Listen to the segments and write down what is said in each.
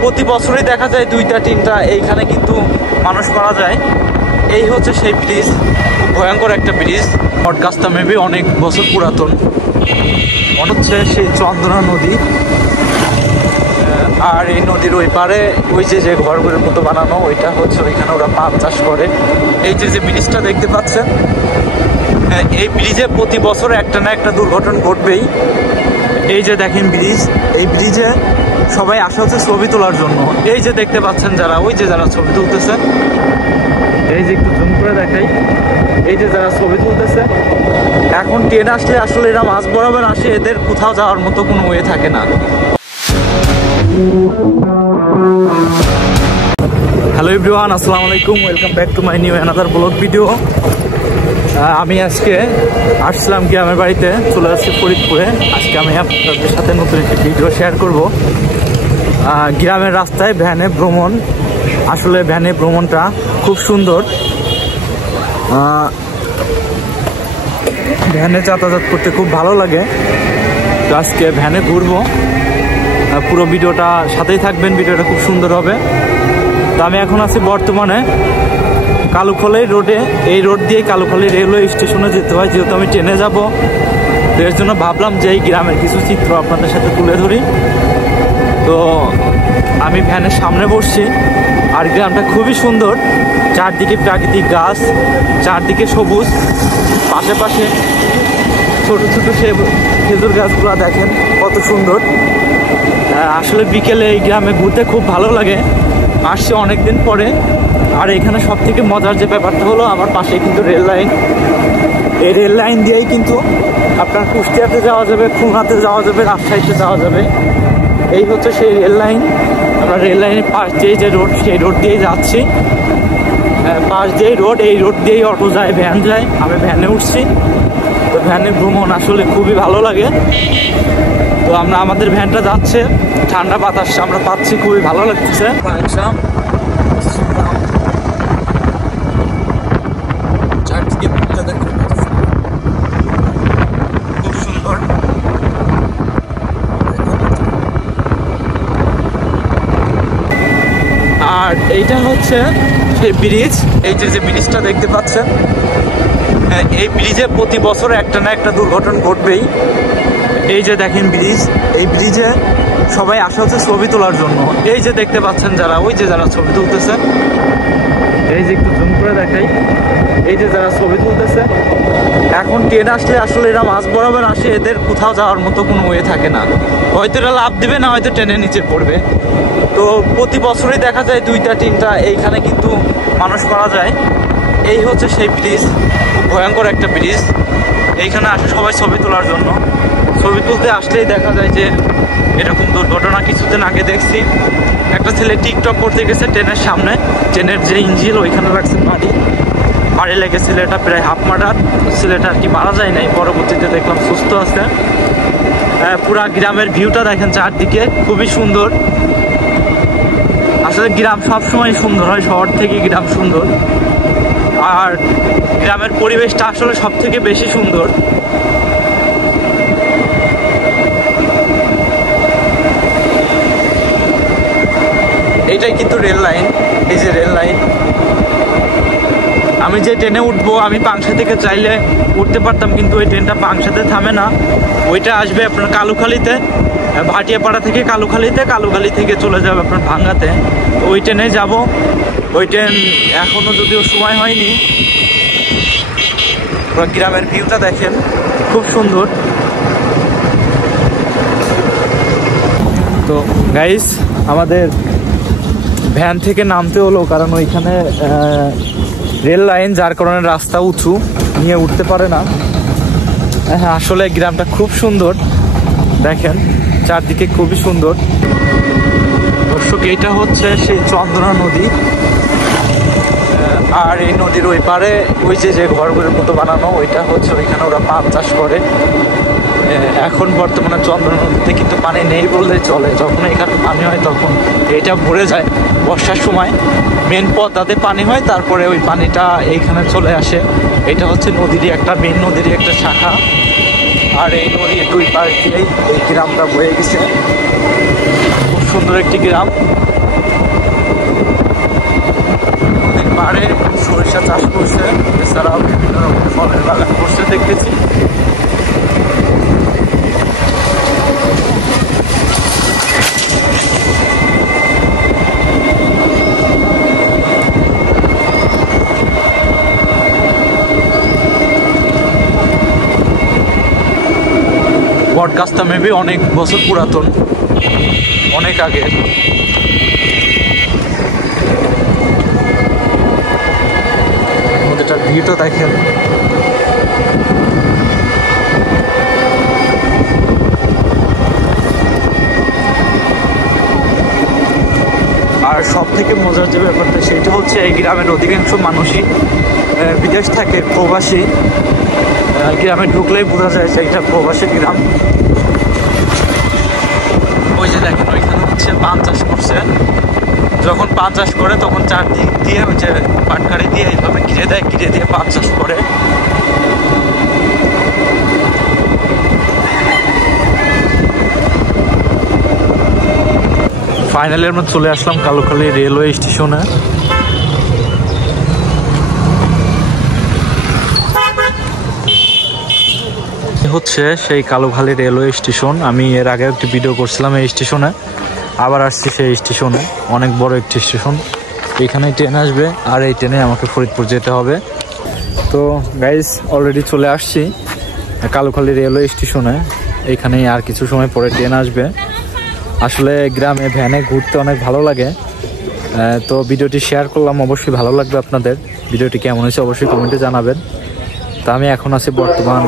প্রতি বছরই দেখা যায় 2টা 3টা এইখানে কিন্তু মানুষ মারা যায়। এই হচ্ছে সেই ব্রিজ, খুব ভয়ঙ্কর একটা ব্রিজ। বটগাছটা মেবি অনেক বছর পুরাতন। মনে হচ্ছে সেই চন্দ্রা নদী। আর এই নদীর ওই পারে ওই যে ঘরগুলোর মতো বানানো, ওইটা হচ্ছে ওইখানে ওরা পাট চাষ করে। এই যে ব্রিজটা দেখতে পাচ্ছেন, এই ব্রিজে প্রতি বছর একটা না একটা দুর্ঘটনা ঘটবেই। এই যে দেখেন ব্রিজ, এই ব্রিজে সবাই আসা হচ্ছে ছবি তোলার জন্য। এই যে দেখতে পাচ্ছেন যারা, ওই যে যারা ছবি তুলতেছে, এই যে একটু জুম করে দেখাই, এই যে যারা ছবি তুলতেছে। এখন ট্রেন আসলে আসলে এরা মাঝ বরাবর আসে, এদের কোথাও যাওয়ার মতো কোনো ওয়ে থাকে না। হ্যালো এভরিওয়ান, আসসালামু আলাইকুম, welcome back to my new another blog video. আমি আজকে আসলাম গ্রামের বাড়িতে, চলে আসছি ফরিদপুরে। আজকে আমি আপনাদের সাথে নতুন একটি ভিডিও শেয়ার করব। গ্রামের রাস্তায় ভ্যানে ভ্রমণ, আসলে ভ্যানে ভ্রমণটা খুব সুন্দর। ভ্যানে যাতায়াত করতে খুব ভালো লাগে। তো আজকে ভ্যানে ঘুরবো, পুরো ভিডিওটা সাথেই থাকবেন, ভিডিওটা খুব সুন্দর হবে। তো আমি এখন আছি বর্তমানে কালুখালী রোডে। এই রোড দিয়ে কালুখালী রেলওয়ে স্টেশনে যেতে হয়, যেহেতু আমি ট্রেনে যাব। তো এর জন্য ভাবলাম যে এই গ্রামের কিছু চিত্র আপনাদের সাথে তুলে ধরি। তো আমি ভ্যানের সামনে বসছি, আর গ্রামটা খুবই সুন্দর। চারদিকে প্রাকৃতিক গাছ, চারদিকে সবুজ, পাশে পাশে ছোট ছোট খেজুর গাছগুলো দেখেন কত সুন্দর। আসলে বিকেলে এই গ্রামে ঘুরতে খুব ভালো লাগে। আসছে অনেকদিন পরে। আর এখানে সব থেকে মজার যে ব্যাপারটা হলো, আমার পাশে কিন্তু রেল লাইন। এই রেল লাইন দিয়েই কিন্তু আপনার কুষ্টিয়াতে যাওয়া যাবে, খুলনাতে যাওয়া যাবে, রাজশাহীতে যাওয়া যাবে। এই হচ্ছে সেই রেল লাইন। আমরা রেল লাইনের পাশ দিয়ে যে রোড, সেই রোড দিয়েই যাচ্ছি। পাশ দিয়েই রোড, এই রোড দিয়েই অটো যায়, ভ্যান যায়। আমি ভ্যানে উঠছি। তো ভ্যানে ভ্রমণ আসলে খুবই ভালো লাগে। তো আমাদের ভ্যানটা যাচ্ছে, ঠান্ডা বাতাস আমরা পাচ্ছি, খুবই ভালো লাগছে। খুব সুন্দর। আর এইটা হচ্ছে সেই ব্রিজ। এই যে ব্রিজটা দেখতে পাচ্ছেন, এই ব্রিজে প্রতি বছর একটা না একটা দুর্ঘটনা ঘটবেই। এই যে দেখেন ব্রিজ, এই ব্রিজে সবাই আসা হচ্ছে ছবি তোলার জন্য। এই যে দেখতে পাচ্ছেন যারা, ওই যে যারা ছবি তুলতেছে, এই যে একটু জুম করে দেখাই, এই যে যারা ছবি তুলতেছে। এখন ট্রেন আসলে আসলে এরা মাঝ বরাবর আসে, এদের কোথাও যাওয়ার মতো কোনো ওয়ে থাকে না। হয়তো এরা লাভ দিবে, না হয়তো ট্রেনের নিচে পড়বে। তো প্রতি বছরই দেখা যায় 2টা 3টা এইখানে কিন্তু মানুষ মারা যায়। এই হচ্ছে সেই ব্রিজ, খুব ভয়ঙ্কর একটা ব্রিজ। এইখানে আসে সবাই ছবি তোলার জন্য। ছবি তুলতে আসলেই দেখা যায় যে এরকম দুর্ঘটনা কিছুদিন আগে দেখছি। একটা ছেলে টিকটক করতে গেছে ট্রেনের সামনে, ট্রেনের যে ইঞ্জিন ওইখানে লাগছে বাড়ি লেগে ছেলেটা প্রায় হাফ মার্ডার। ছেলেটা আর কি মারা যায় নাই, পরবর্তীতে দেখলাম সুস্থ আছে। পুরা গ্রামের ভিউটা দেখেন, চারদিকে খুবই সুন্দর। আসলে গ্রাম সবসময় সুন্দর হয়, শহর থেকে গ্রাম সুন্দর। আর গ্রামের পরিবেশটা আসলে সব থেকে বেশি সুন্দর। এইটাই কিন্তু রেল লাইন, এই যে রেল লাইন। আমি যে ট্রেনে উঠবো, আমি পাংশা থেকে চাইলে উঠতে পারতাম, কিন্তু ওই ট্রেনটা পাংশাতে থামে না। ওইটা আসবে আপনার কালুখালীতে, ভাটিয়াপাড়া থেকে কালুখালীতে, কালুখালী থেকে চলে যাবে আপনার ভাঙ্গাতে। ওই ট্রেনে যাব। ওই ট্রেন এখনও যদিও সময় হয়নি। গ্রামের ভিউটা দেখেন, খুব সুন্দর। তো গাইস, আমাদের ভ্যান থেকে নামতে হলো, কারণ ওইখানে রেল লাইন, যার কারণে রাস্তা উঁচু, নিয়ে উঠতে পারে না। হ্যাঁ, আসলে গ্রামটা খুব সুন্দর, দেখেন চারদিকে খুবই সুন্দর। দর্শক, এইটা হচ্ছে সেই চন্দ্রা নদী। আর এই নদীর ওই পারে ওই যে ঘরগুলোর মতো বানানো, ওইটা হচ্ছে ওইখানে ওরা পাট চাষ করে। এখন বর্তমানে চন্দ্রা নদীতে কিন্তু পানি নেই বললেই চলে। যখন এখানে পানি হয় তখন এটা ভরে যায় বর্ষার সময়। মেন পদ্মাতে পানি হয়, তারপরে ওই পানিটা এইখানে চলে আসে। এটা হচ্ছে নদীরই একটা মেন, নদীরই একটা শাখা। আর এই নদীর দুই পাশ দিয়েই এই গ্রামটা বয়ে গেছে। খুব সুন্দর একটি গ্রাম। নদীর পাড়ে সরিষা চাষ করছে, এছাড়াও বিভিন্ন রকম ফলের বাগান করছে দেখতেছি। বট গাছটা মেবি অনেক বছর পুরাতন, অনেক আগে। নদীটার ভিউটা দেখেন। আর সব থেকে মজার যে ব্যাপারটা সেটা হচ্ছে এই গ্রামের অধিকাংশ মানুষই বিদেশ থাকে, প্রবাসী। গ্রামে ঢুকলেই বোঝা যায় যে এটা প্রবাসী গ্রাম। ওই যে দেখেন ওইখানে হচ্ছে পান চাষ করছে। যখন পান চাষ করে তখন চারদিক দিয়ে ওই যে পাটকারি দিয়ে এইভাবে ঘিরে দেয়, ঘিরে দিয়ে পান চাষ করে। ফাইনালি আমরা চলে আসলাম কালুখালী রেলওয়ে স্টেশনে। হচ্ছে সেই কালুখালী রেলওয়ে স্টেশন। আমি এর আগে একটি ভিডিও করছিলাম এই স্টেশনে, আবার আসছি সেই স্টেশনে। অনেক বড় একটি স্টেশন, এখানে ট্রেন আসবে আর এই ট্রেনে আমাকে ফরিদপুর যেতে হবে। তো গাইস অলরেডি চলে আসছি কালুখালী রেলওয়ে স্টেশনে। এখানেই আর কিছু সময় পরে ট্রেন আসবে। আসলে গ্রামে ভ্যানে ঘুরতে অনেক ভালো লাগে। তো ভিডিওটি শেয়ার করলাম, অবশ্যই ভালো লাগবে আপনাদের। ভিডিওটি কেমন হয়েছে অবশ্যই কমেন্টে জানাবেন। তা আমি এখন আছি বর্তমান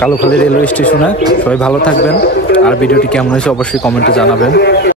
কালুখালী রেলওয়ে স্টেশনে। সবাই ভালো থাকবেন, আর ভিডিওটি কেমন হয়েছে অবশ্যই কমেন্টে জানাবেন।